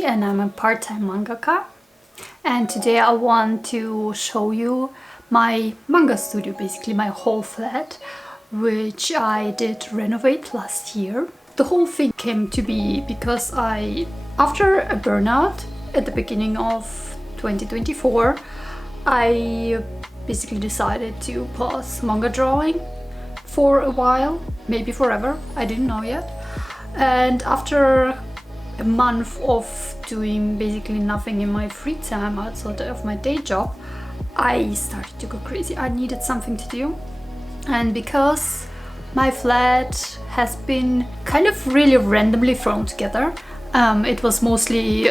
Yoshi and I'm a part-time mangaka, and today I want to show you my manga studio, basically my whole flat, which I did renovate last year. The whole thing came to be because after a burnout at the beginning of 2024, I basically decided to pause manga drawing for a while, maybe forever, I didn't know yet. And after a month of doing basically nothing in my free time outside of my day job, I started to go crazy. I needed something to do, and because my flat has been kind of really randomly thrown together, it was mostly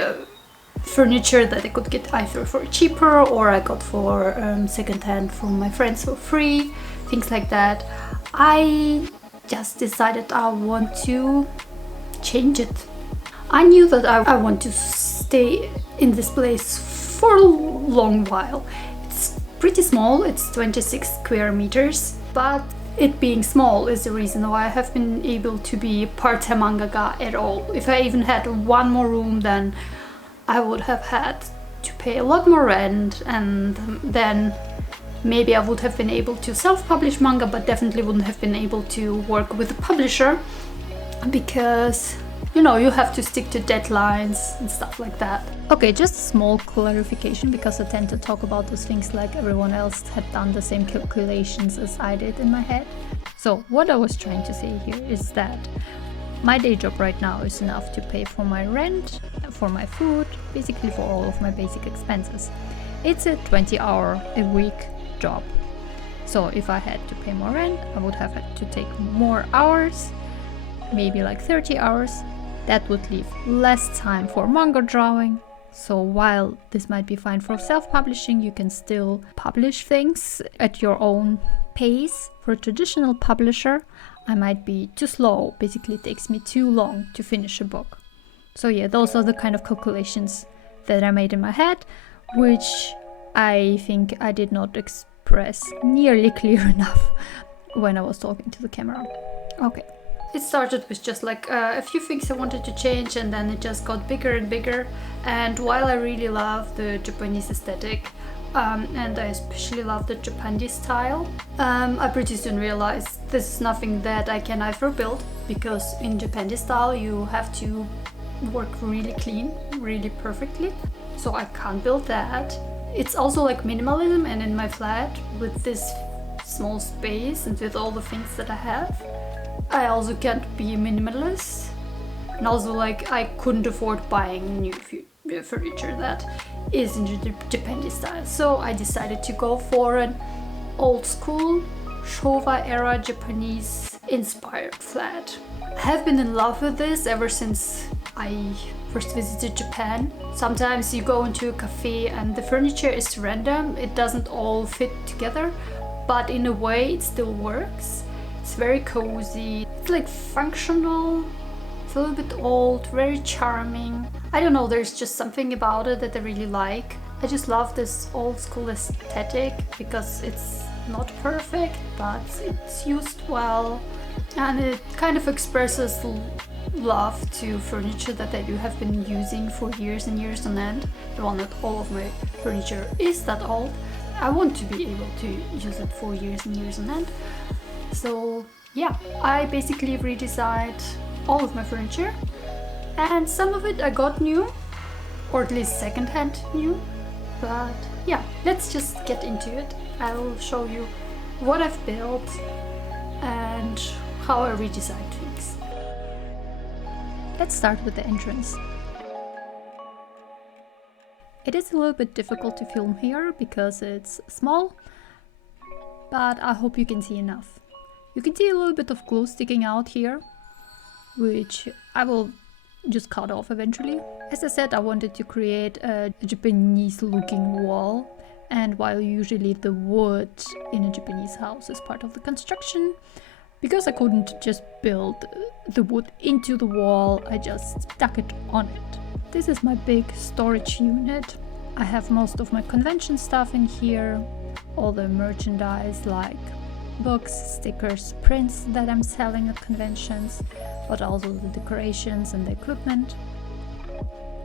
furniture that I could get either for cheaper or I got for secondhand from my friends for free, things like that. I just decided I want to change it. I knew that I want to stay in this place for a long while. It's pretty small, it's 26 square meters, but it being small is the reason why I have been able to be part-time mangaka at all. If I even had one more room, then I would have had to pay a lot more rent, and then maybe I would have been able to self-publish manga, but definitely wouldn't have been able to work with a publisher because, you know, you have to stick to deadlines and stuff like that. Okay, just a small clarification, because I tend to talk about those things like everyone else had done the same calculations as I did in my head. So what I was trying to say here is that my day job right now is enough to pay for my rent, for my food, basically for all of my basic expenses. It's a 20-hour-a-week job. So if I had to pay more rent, I would have had to take more hours, maybe like 30 hours. That would leave less time for manga drawing. So while this might be fine for self-publishing, you can still publish things at your own pace. For a traditional publisher, I might be too slow. Basically, it takes me too long to finish a book. So yeah, those are the kind of calculations that I made in my head, which I think I did not express nearly clear enough when I was talking to the camera. Okay. It started with just like a few things I wanted to change, and then it just got bigger and bigger. And while I really love the Japanese aesthetic, and I especially love the Japandi style, I pretty soon realized this is nothing that I can either build, because in Japandi style you have to work really clean, really perfectly. So I can't build that. It's also like minimalism, and in my flat with this small space and with all the things that I have, I also can't be a minimalist, and also like I couldn't afford buying new furniture that is in the Japanese style. So I decided to go for an old school shôwa-era Japanese inspired flat. I have been in love with this ever since I first visited Japan. Sometimes you go into a cafe and the furniture is random, it doesn't all fit together, but in a way it still works. It's very cozy, it's like functional, it's a little bit old, very charming. I don't know, there's just something about it that I really like. I just love this old school aesthetic because it's not perfect, but it's used well, and it kind of expresses love to furniture that I do have been using for years and years on end. Well, not all of my furniture is that old. I want to be able to use it for years and years on end. So yeah, I basically redesigned all of my furniture, and some of it I got new, or at least secondhand new. But yeah, let's just get into it. I will show you what I've built and how I redesigned things. Let's start with the entrance. It is a little bit difficult to film here because it's small, but I hope you can see enough. You can see a little bit of glue sticking out here, which I will just cut off eventually. As I said, I wanted to create a Japanese looking wall, and while usually the wood in a Japanese house is part of the construction, because I couldn't just build the wood into the wall, I just stuck it on it. This is my big storage unit. I have most of my convention stuff in here, all the merchandise like books, stickers, prints that I'm selling at conventions, but also the decorations and the equipment.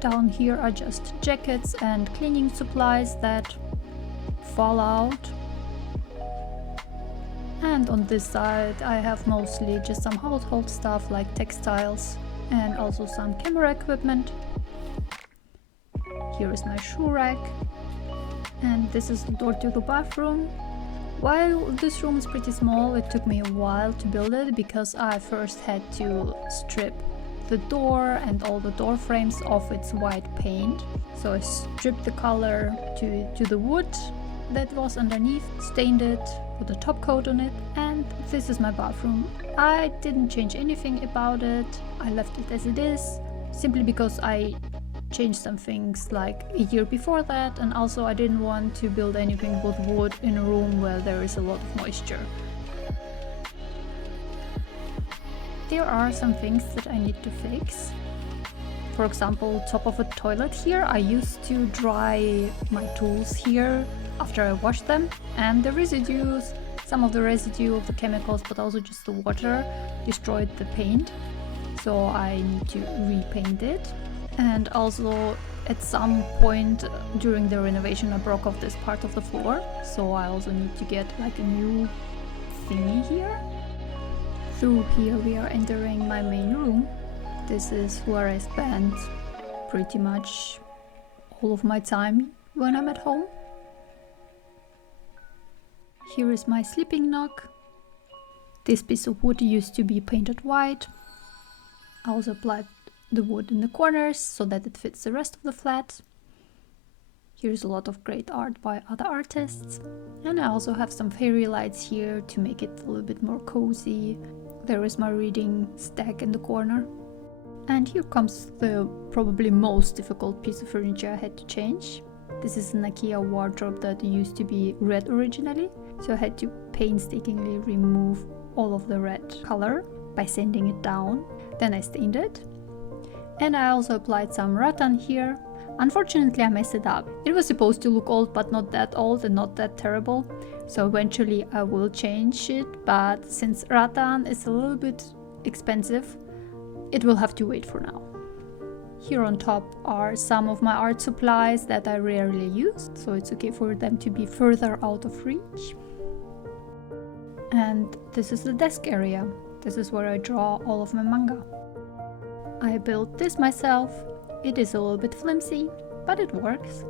Down here are just jackets and cleaning supplies that fall out. And on this side I have mostly just some household stuff like textiles and also some camera equipment. Here is my shoe rack. And this is the door to the bathroom. While this room is pretty small, it took me a while to build it because I first had to strip the door and all the door frames off its white paint. So I stripped the color to the wood that was underneath, stained it, put a top coat on it, and this is my bathroom. I didn't change anything about it, I left it as it is, simply because I changed some things like a year before that, and also I didn't want to build anything with wood in a room where there is a lot of moisture. There are some things that I need to fix. For example, top of a toilet here, I used to dry my tools here after I washed them, and the residues, some of the residue of the chemicals but also just the water destroyed the paint, so I need to repaint it. And also at some point during the renovation I broke off this part of the floor, so I also need to get like a new thingy here. Through here we are entering my main room. This is where I spend pretty much all of my time when I'm at home. Here is my sleeping nook. This piece of wood used to be painted white. I also applied the wood in the corners so that it fits the rest of the flat. Here's a lot of great art by other artists. And I also have some fairy lights here to make it a little bit more cozy. There is my reading stack in the corner. And here comes the probably most difficult piece of furniture I had to change. This is an IKEA wardrobe that used to be red originally, so I had to painstakingly remove all of the red color by sanding it down. Then I stained it. And I also applied some rattan here. Unfortunately I messed it up. It was supposed to look old but not that old and not that terrible. So eventually I will change it, but since rattan is a little bit expensive, it will have to wait for now. Here on top are some of my art supplies that I rarely use, so it's okay for them to be further out of reach. And this is the desk area. This is where I draw all of my manga. I built this myself. It is a little bit flimsy, but it works.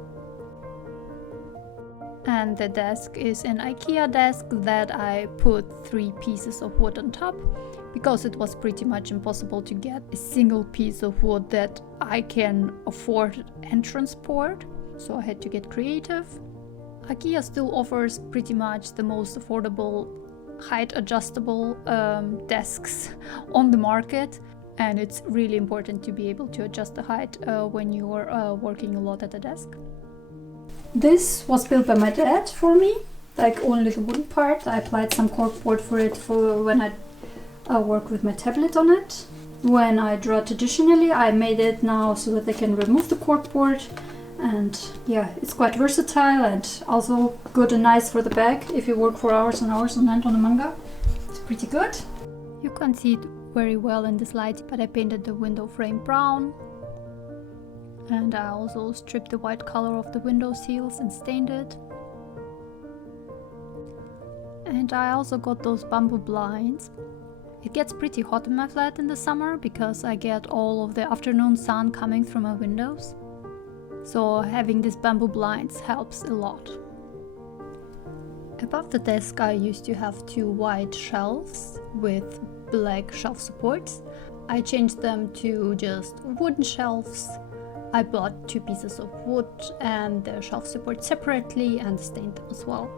And the desk is an IKEA desk that I put 3 pieces of wood on top because it was pretty much impossible to get a single piece of wood that I can afford and transport, so I had to get creative. IKEA still offers pretty much the most affordable height adjustable desks on the market, and it's really important to be able to adjust the height when you are working a lot at a desk. This was built by my dad for me, like only the wooden part. I applied some corkboard for it for when I work with my tablet on it. When I draw traditionally, I made it now so that I can remove the corkboard, and yeah, it's quite versatile and also good and nice for the bag if you work for hours and hours on end on a manga. It's pretty good. You can't see it very well in this light, but I painted the window frame brown. And I also stripped the white color of the window seals and stained it. And I also got those bamboo blinds. It gets pretty hot in my flat in the summer because I get all of the afternoon sun coming through my windows. So having these bamboo blinds helps a lot. Above the desk I used to have 2 white shelves with black shelf supports. I changed them to just wooden shelves. I bought 2 pieces of wood and the shelf support separately and stained them as well.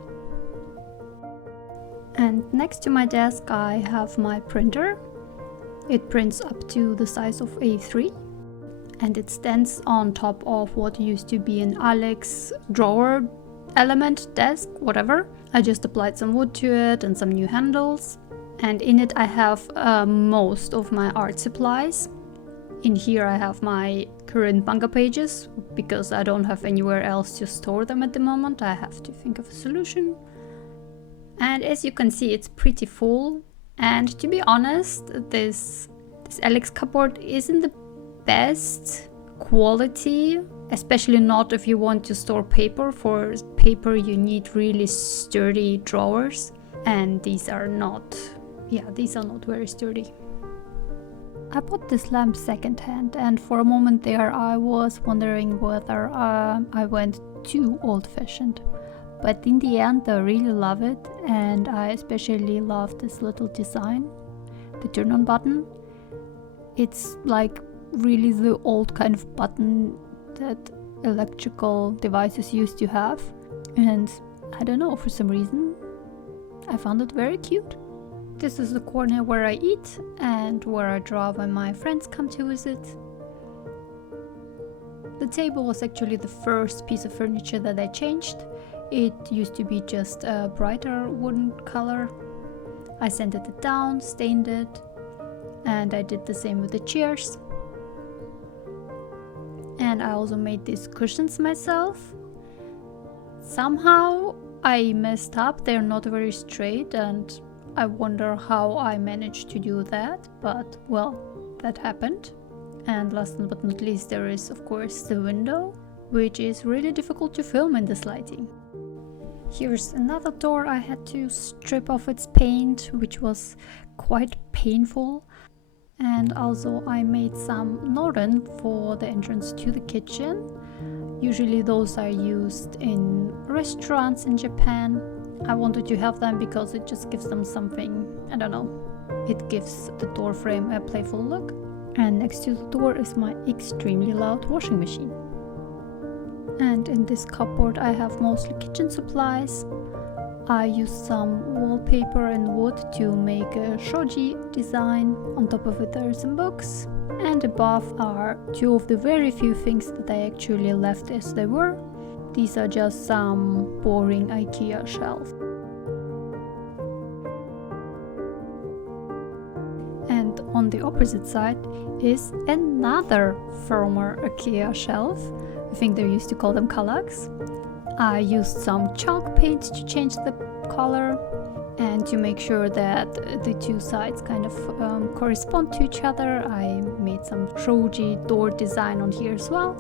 And next to my desk I have my printer. It prints up to the size of A3 and it stands on top of what used to be an Alex drawer element desk, whatever. I just applied some wood to it and some new handles, and in it I have most of my art supplies. In here I have my current manga pages because I don't have anywhere else to store them at the moment. I have to think of a solution. And as you can see, it's pretty full, and to be honest, this Alex cupboard isn't the best quality, especially not if you want to store paper. For paper you need really sturdy drawers, and these are not very sturdy. I bought this lamp secondhand, and for a moment there I was wondering whether I went too old-fashioned. But in the end I really love it, and I especially love this little design, the turn-on button. It's like really the old kind of button that electrical devices used to have, and I don't know, for some reason I found it very cute. This is the corner where I eat and where I draw when my friends come to visit. The table was actually the first piece of furniture that I changed. It used to be just a brighter wooden color. I sanded it down, stained it, and I did the same with the chairs. And I also made these cushions myself. Somehow I messed up, they're not very straight, and I wonder how I managed to do that, but well, that happened. And last but not least, there is of course the window, which is really difficult to film in this lighting. Here's another door. I had to strip off its paint, which was quite painful. And also I made some noren for the entrance to the kitchen. Usually those are used in restaurants in Japan. I wanted to have them because it just gives them something, I don't know, it gives the door frame a playful look. And next to the door is my extremely loud washing machine. And in this cupboard I have mostly kitchen supplies. I used some wallpaper and wood to make a shoji design. On top of it there are some books. And above are two of the very few things that I actually left as they were. These are just some boring IKEA shelves. And on the opposite side is another former IKEA shelf. I think they used to call them kallax. I used some chalk paint to change the color and to make sure that the two sides kind of correspond to each other. I made some shoji door design on here as well.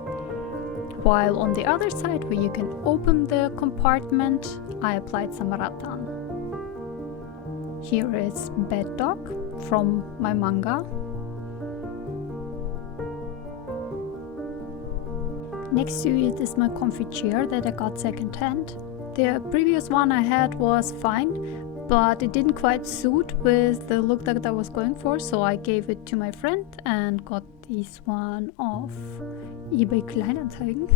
While on the other side, where you can open the compartment, I applied some rattan. Here is Bed Dog from my manga. Next to it is my comfy chair that I got secondhand. The previous one I had was fine, but it didn't quite suit with the look that I was going for, so I gave it to my friend and got this one off eBay Kleinanzeigen.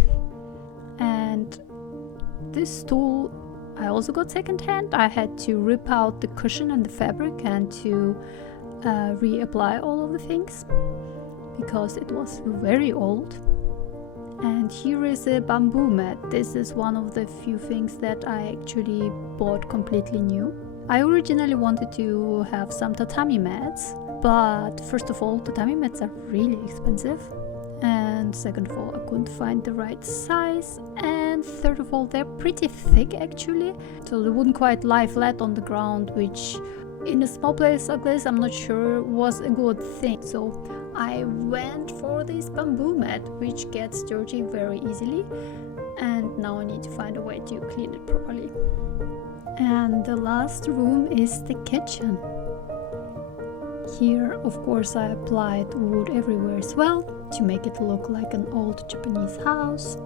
And this stool I also got secondhand. I had to rip out the cushion and the fabric and to reapply all of the things because it was very old. And here is a bamboo mat. This is one of the few things that I actually bought completely new. I originally wanted to have some tatami mats, but first of all, tatami mats are really expensive, and second of all, I couldn't find the right size, and third of all, they're pretty thick actually, so they wouldn't quite lie flat on the ground, which in a small place like this I'm not sure was a good thing. So I went for this bamboo mat, which gets dirty very easily, and now I need to find a way to clean it properly. And the last room is the kitchen. Here, of course, I applied wood everywhere as well to make it look like an old Japanese house.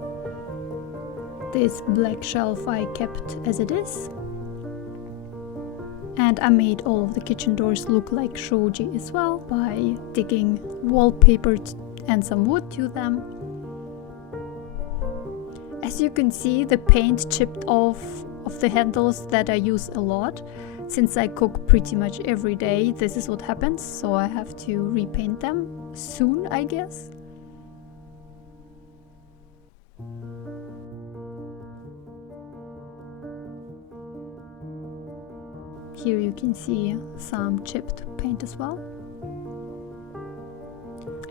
This black shelf I kept as it is. And I made all of the kitchen doors look like shoji as well by sticking wallpaper and some wood to them. As you can see, the paint chipped off of the handles that I use a lot. Since I cook pretty much every day, this is what happens, so I have to repaint them soon, I guess. Here you can see some chipped paint as well.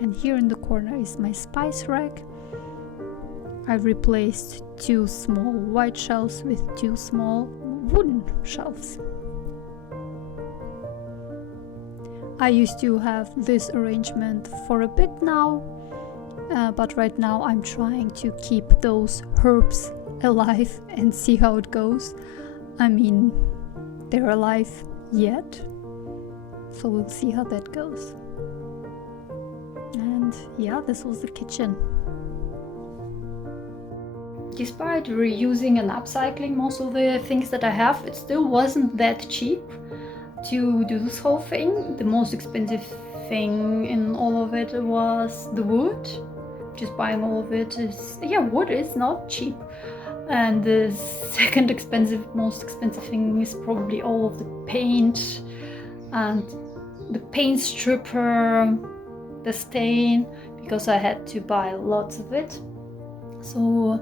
And here in the corner is my spice rack. I replaced two small white shelves with two small wooden shelves. I used to have this arrangement for a bit now, but right now I'm trying to keep those herbs alive and see how it goes. I mean, they're alive yet, so we'll see how that goes. And yeah, this was the kitchen. Despite reusing and upcycling most of the things that I have, it still wasn't that cheap to do this whole thing. The most expensive thing in all of it was the wood. Just buying all of it is, yeah, wood is not cheap. And the second most expensive thing is probably all of the paint and the paint stripper, the stain, because I had to buy lots of it. So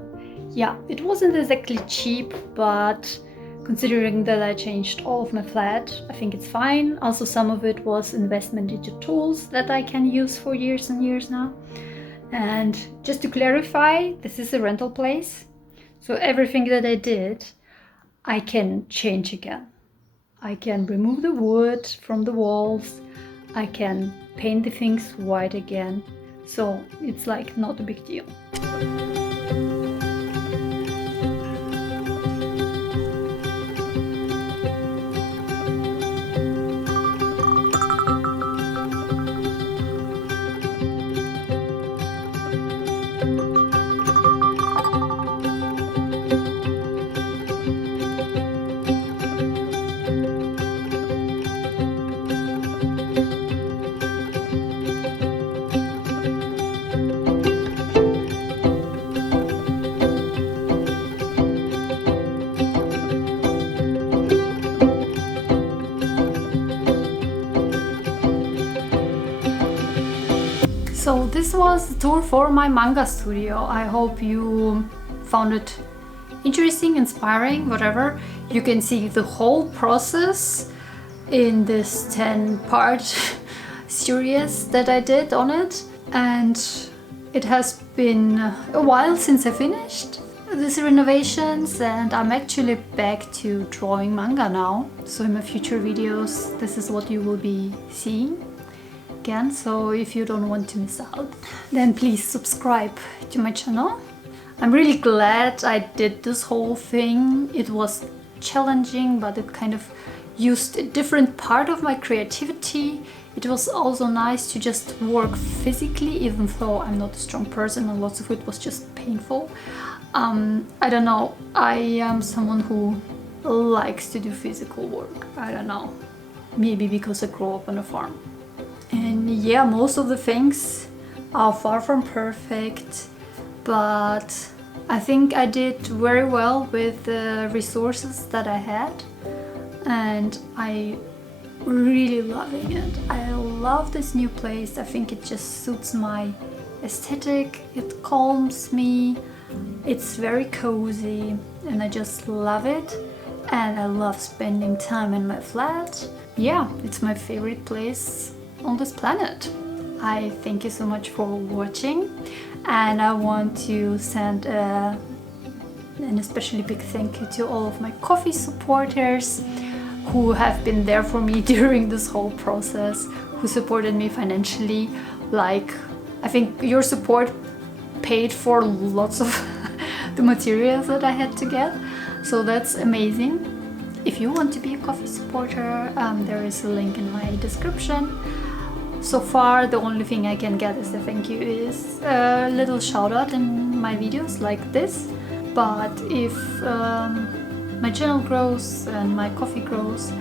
yeah, it wasn't exactly cheap, but considering that I changed all of my flat, I think it's fine. Also, some of it was investment into tools that I can use for years and years now. And just to clarify, this is a rental place. So everything that I did, I can change again. I can remove the wood from the walls. I can paint the things white again. So it's like not a big deal. So this was the tour for my manga studio. I hope you found it interesting, inspiring, whatever. You can see the whole process in this 10-part series that I did on it. And it has been a while since I finished these renovations, and I'm actually back to drawing manga now. So in my future videos, this is what you will be seeing again. So if you don't want to miss out, then please subscribe to my channel. I'm really glad I did this whole thing. It was challenging, but it kind of used a different part of my creativity. It was also nice to just work physically, even though I'm not a strong person and lots of it was just painful. I don't know, I am someone who likes to do physical work. I don't know, maybe because I grew up on a farm. And yeah, most of the things are far from perfect, but I think I did very well with the resources that I had, and I really loving it. I love this new place. I think it just suits my aesthetic. It calms me. It's very cozy and I just love it, and I love spending time in my flat. Yeah, it's my favorite place on this planet. I thank you so much for watching, and I want to send an especially big thank you to all of my Ko-fi supporters who have been there for me during this whole process, who supported me financially. Like, I think your support paid for lots of the materials that I had to get, so that's amazing. If you want to be a Ko-fi supporter, there is a link in my description. So far, the only thing I can get as a thank you is a little shout out in my videos like this. But if my channel grows and my Ko-fi grows,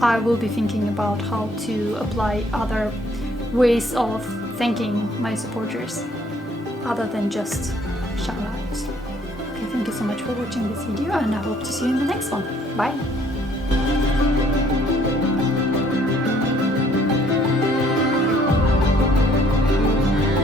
I will be thinking about how to apply other ways of thanking my supporters other than just shout outs. Okay, thank you so much for watching this video, and I hope to see you in the next one. Bye!